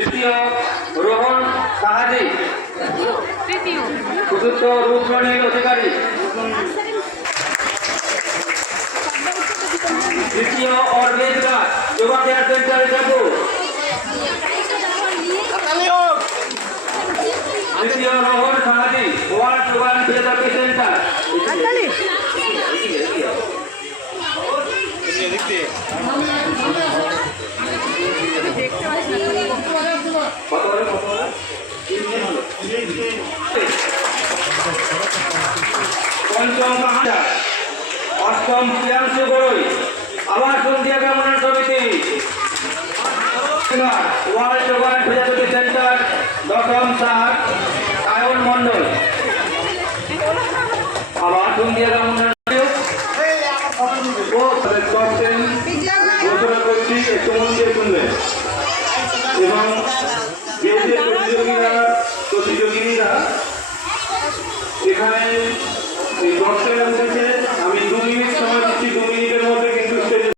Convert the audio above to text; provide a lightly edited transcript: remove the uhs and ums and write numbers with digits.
দ্বিতীয় রোহন সাহাজি, চতুর্থ রূপরণীর অধিকারী, তৃতীয় অরবিন্দ দাস, যোগা কেয়ার সেন্টার জয়পুর, তৃতীয় রোহন সাহাজি, ওয়ার্ল্ড ওয়ান ফিজিওথেরাপি সেন্টার। পঞ্চম মাহাজা, অষ্টম প্রিয়াংশু গড়ই, আবার সন্ধ্যা কামনা সমিতি, ওয়ার্ল্ড ওয়ান ফিজিওথেরাপি সেন্টার। দশম স্যার সায়ন মন্ডল, আবার সন্ধ্যা কামনা ঘোষণা করছি, একটু মন দিয়ে শুনবেন। এবং যে যে প্রতিযোগিনীরা এখানে দর্শক উঠেছে